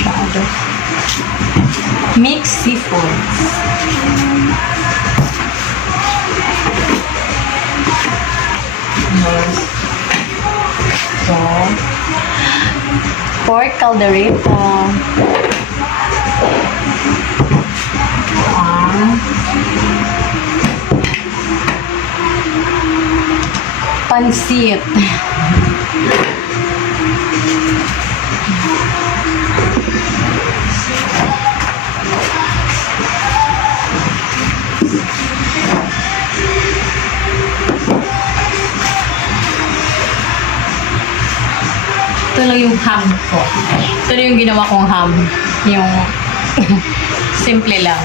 masyado. Mixed seafoods. So, pork caldereta. Pansit. Ito lang yung ham ko. Ito lang yung ginawa kong ham. Yung simple lang.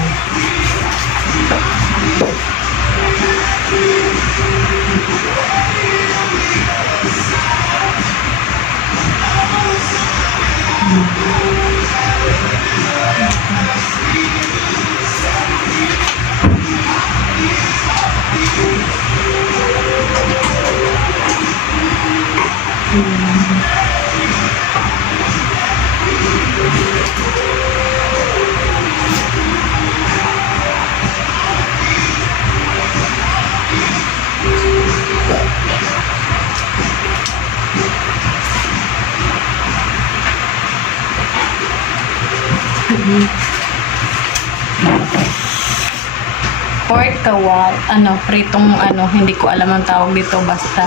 Pork kawal, pritong hindi ko alam ang tawag dito, basta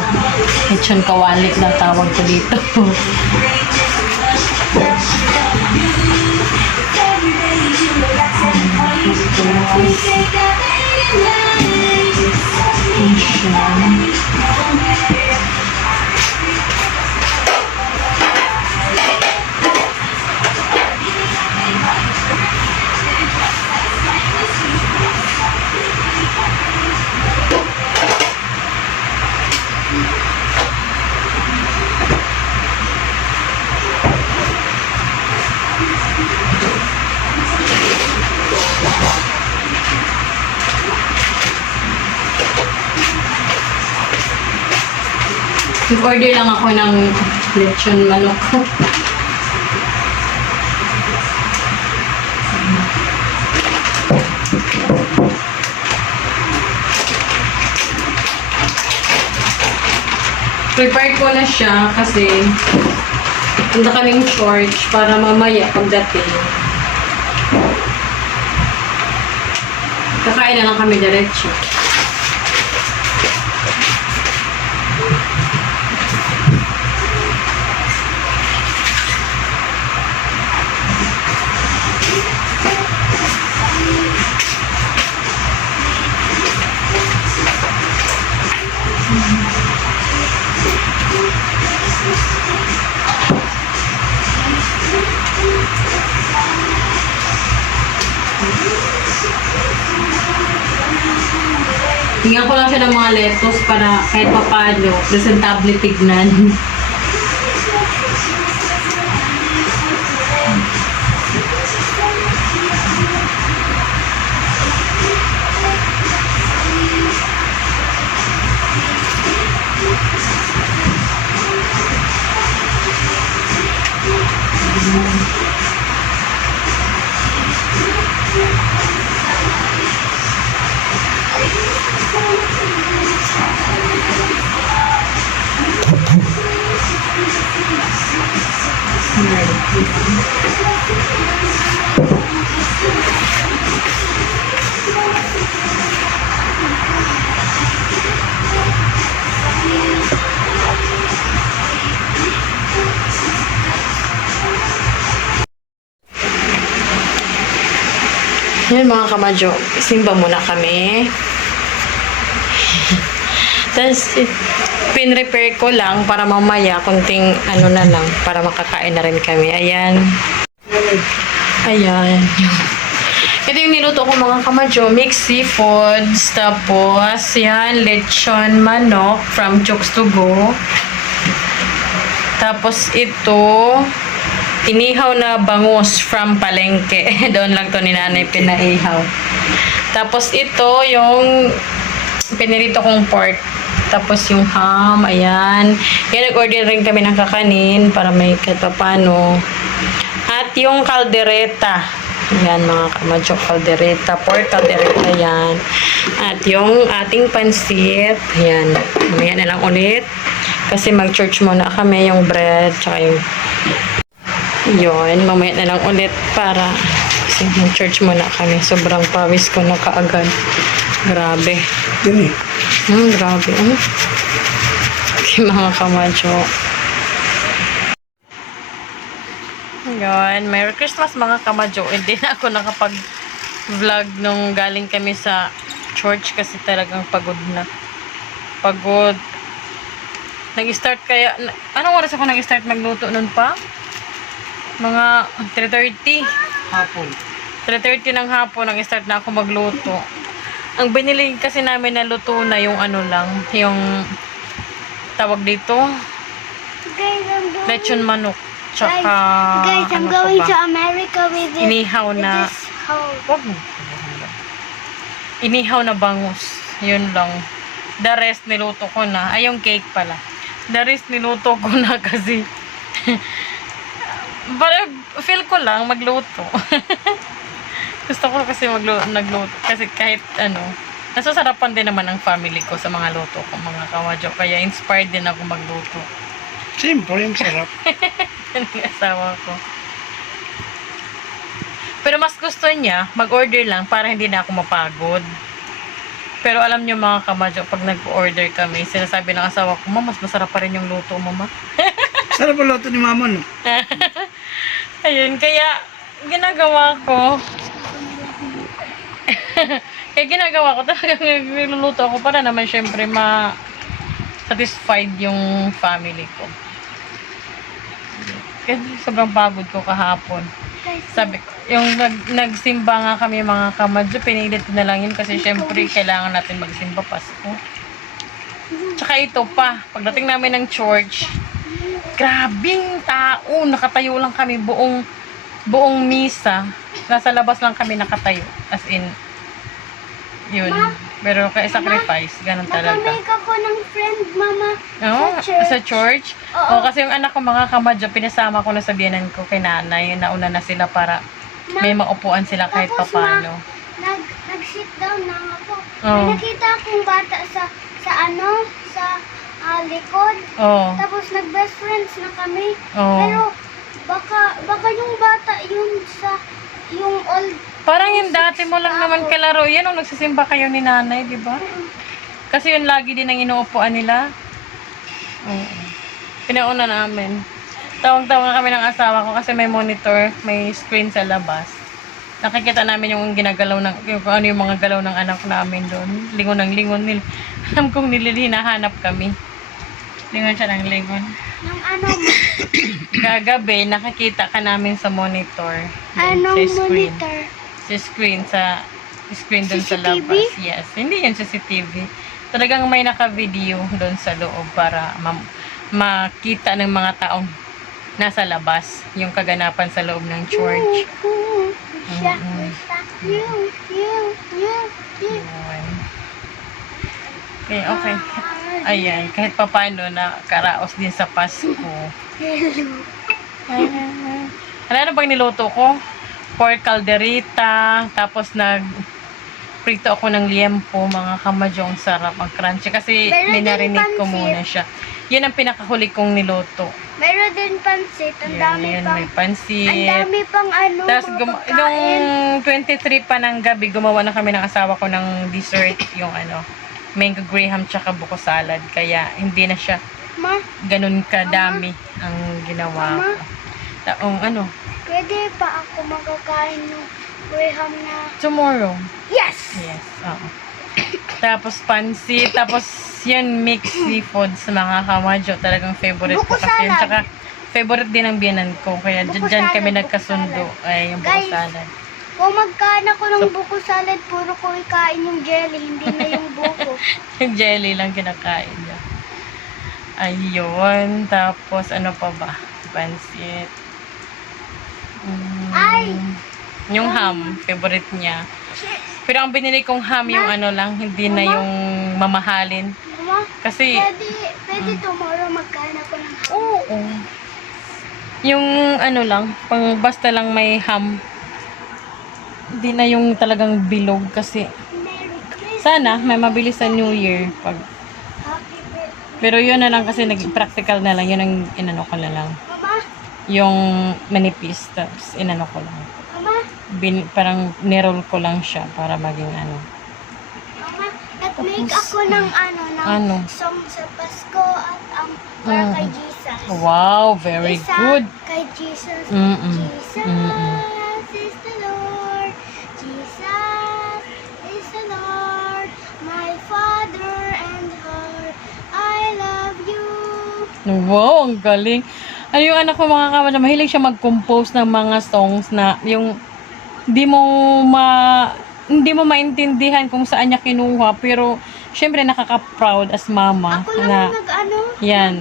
lechon kawali na tawag ko dito. Nag-order lang ako ng lechon manok. Prepare ko na siya kasi handa kaming church para mamaya pagdating. Kakain na lang kami diretso. Tingnan ko lang siya ng mga lettuce para kahit paano, presentable tignan. Yan mga kamadyo, simba muna kami. Tapos, pin-repair ko lang para mamaya, kunting na lang, para makakain na rin kami. Ayan. Ayan. Ito yung niluto ko mga kamadyo, mixed seafoods. Tapos, yan, lechon manok from Chooks to Go. Tapos, ito, inihaw na bangus from Palengke. Doon lang to ni nanay pinaihaw. Tapos ito yung pinirito kong pork. Tapos yung ham, ayan. Kaya nag-order rin kami ng kakanin para may kahit paano. At At yung kaldereta. Yan mga kamadyo, kaldereta. Pork kaldereta yan. At yung ating pansit. Yan. Mamaya na lang ulit. Kasi mag-church muna kami yung bread. Tsaka yung yun. Mamaya na lang ulit para kasi mag-church muna kami. Sobrang pawis ko na kaagad. Grabe. Yun eh. Grabe. Okay, mga kamadyo. Yun. Merry Christmas mga kamadyo. Hindi na ako nakapag-vlog nung galing kami sa church kasi talagang pagod na. Pagod. Nag-start kaya... Anong oras ako nag-start magluto nun pa? Mga 3:30. Hapon. 3:30 ng hapon nag-start na ako magluto. Ang binili kasi namin na luto na yung ano lang, yung tawag dito, Guys, I'm going, lechon manok. Tsaka, guys, I'm ano going pa to ba? America with this, Inihaw na, this hoe. wag mo. Inihaw na bangus. Yun lang. The rest niluto ko na. Ay, yung cake pala. The rest niluto ko na kasi but feel ko lang magluto. Gusto ko kasi nagluto. Kasi kahit ano, nasasarapan din naman ang family ko sa mga luto ko, mga kawadyo. Kaya inspired din ako magluto. Siyempre, yung sarap. Yan ang asawa ko. Pero mas gusto niya, mag-order lang para hindi na ako mapagod. Pero alam niyo mga kamadyo, pag nag-order kami, sinasabi ng asawa ko, "Mama, mas masarap pa rin yung luto, mama." Sarap ang luto ni mama, no? Ayun, kaya ginagawa ko. Kaya ginagawa ko talagang niluluto ako para naman syempre satisfied yung family ko. Kasi sobrang pagod ko kahapon. Sabi ko, yung nagsimba nga kami mga kamadyo, pinilit ko na lang yun kasi syempre kailangan natin magsimba Pasko. Tsaka ito pa, pagdating namin ng church, grabing tao, nakatayo lang kami buong misa. Nasa labas lang kami nakatayo. As in, yun. Pero kaya sacrifice, ganun talaga. Nakamake ako ng friend, mama, Oo, sa church. Oo. O, kasi yung anak ko mga kamadyo, pinasama ko na sa biyanan ko kay nanay. Nauna na sila para may maupuan sila kahit Tapos, papano. nag-sit down na ako. Oo. May nakita akong bata sa likod. Oo. Tapos nag-best friends na kami. Oo. Pero baka yung bata yun yung old. Parang yung dati mo lang naman kalaro. Yan nung nagsisimba kayo ni nanay, di ba? Kasi yun lagi din ang inuupuan nila. Oo. Pinauna namin. Tawag-tawag kami ng asawa ko kasi may monitor, may screen sa labas. Nakikita namin yung ginagalaw kung ano yung mga galaw ng anak namin doon. Lingon ng lingon nila. Alam kong hinahanap kami. Lingon siya ng lingon. Yung ano, Kagabi, nakikita ka namin sa monitor. Doon, anong sa screen. monitor? Sa screen doon sa CCTV? labas. Yes. Hindi yan CCTV. Talagang may naka-video doon sa loob para makita ng mga taong nasa labas yung kaganapan sa loob ng church. Siya, Mm-mm. you. Yun. Okay. Ayan. Kahit papano na karaos din sa Pasko. Ano bang niluto ko? Pork calderita. Tapos prito ako ng liempo. Mga kamadyong sarap. Ang crunchy. Kasi Meron din minarinig ko pansit. muna siya. Yun ang pinakahuli kong niluto. Meron din pansit. Ang dami Yan, pang, may pansit. ang dami pang ano, Tapos, mga nung pagkain. 23 pa ng gabi, gumawa na kami ng asawa ko ng dessert, yung mango graham tsaka buko salad. Kaya, hindi na siya Ma, ganun kadami ang ginawa Mama? ko. pwede pa ako magkakain ng graham na... Tomorrow. Yes! Yes, oo. Tapos, pansit. Tapos, yun, mixed seafood sa mga kamadyo. Talagang favorite ko Buko kasi yun. salad. Tsaka, favorite din ng biyanan ko. Kaya, Buko dyan kami salad, buko nagkasundo. salad. Ay, yung buko Guys, salad. Kung magkain ako ng buko salad, puro ko ikain yung jelly, hindi na yung buko. Yung jelly lang kinakain niya. Ayun. Tapos, ano pa ba? Pansit. Ay! Yung ham. Favorite niya. Pero ang binili kong ham, yung lang, hindi na yung mamahalin. Mama, Kasi, pwede tomorrow magkain ako ng oo. Yung ano lang, pang basta lang may ham. Hindi na yung talagang bilog kasi Merry Christmas. sana may mabili sa New Year pag Happy birthday. pero yun na lang kasi nag-practical na lang yun ang inano ko na lang Mama, yung manipis tapos inano ko lang mama, parang niroll ko lang siya para maging ano mama, nag-make ako ng Ano? song sa Pasko at para kay Jesus. wow, very Isa good. kay Jesus. Mm-mm. Jesus Mm-mm. is the Lord. Jesus is the Lord. My Father and heart. I love you. Wow, ang galing. Ano yung anak ko mga kamadya, mahilig siya mag-compose ng mga songs na yung hindi mo maintindihan kung saan niya kinuha pero syempre nakaka-proud as mama Ako lang na nag-ano. yan,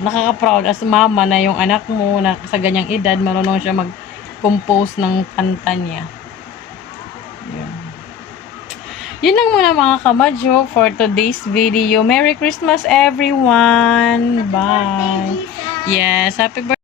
nakaka-proud as mama na yung anak mo na sa ganyang edad marunong siya mag-compose ng kanta niya. Yun. Yun lang muna mga kamadyo for today's video. Merry Christmas everyone! Bye! Jesus. Yes, happy birthday!